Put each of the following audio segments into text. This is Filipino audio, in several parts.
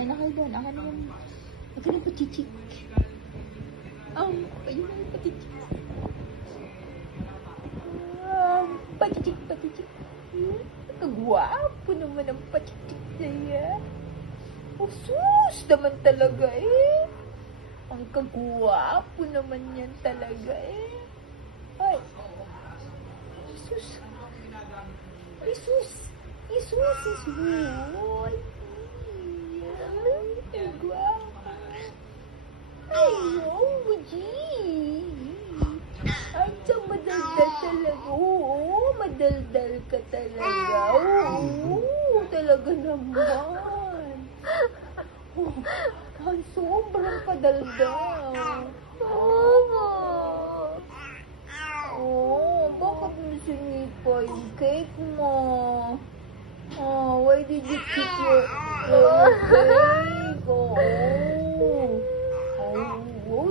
Kumain na kayo doon. Akin yung pachichik. Ayun na yung pachichik. Pachichik. Kagwapo naman ang pachichik na yan. Sus naman talaga eh. Ang kagwapo naman yan talaga eh. Ay. Sus. Isus. Ay. Kagwapo. Ay, oh, gee. Ay, so madaldal talaga. Oo, madaldal ka talaga. Oo, talaga naman. Ay, sobrang padaldal. Bakit mo sinipa yung cake mo? Why did you keep your cake?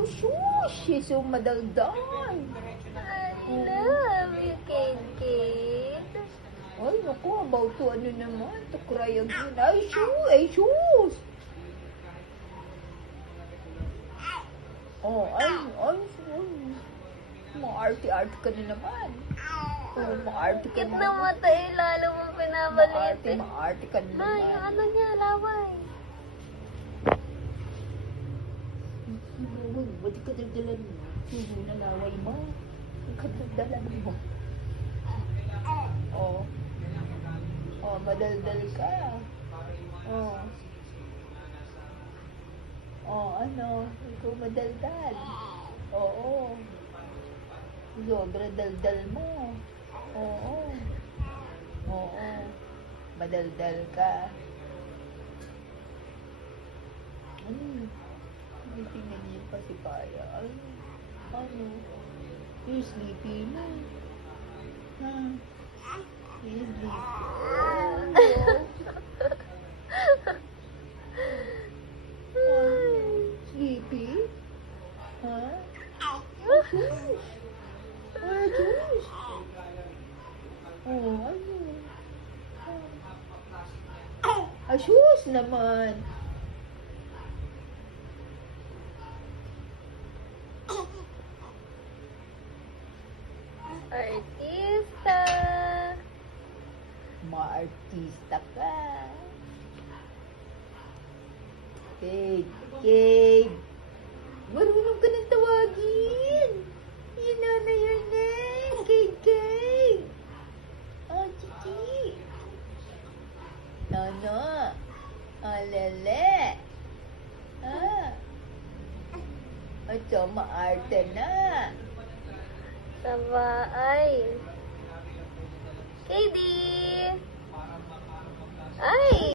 Shush! She's so madaldal. I love you, Kate. Ay, naku, about to ano naman, to cry again. Ay, shoes! Maarte-arte ka na naman. Maarte ka Kit na na naman. mata eh, lalo mong pinabalit eh. Maarte ka na Ay, yung naman. ano niya, laway. Ba't ka daldalan mo? Subo na laway mo. Ba't ka daldalan mo? Madaldal ka. Ikaw madaldal. Oo. Sobra daldal mo. Oo. Madaldal ka. May tingnan niyo pa si Paya. You sleepy na. You sleepy. Sleepy? Asus naman. Artista. Ma-artista ka. Kate. Marunong ka nang tawagin. Yun na yun eh. Kate. Chichi. Nono. Lele. Ito, maarte na. Sa bahay.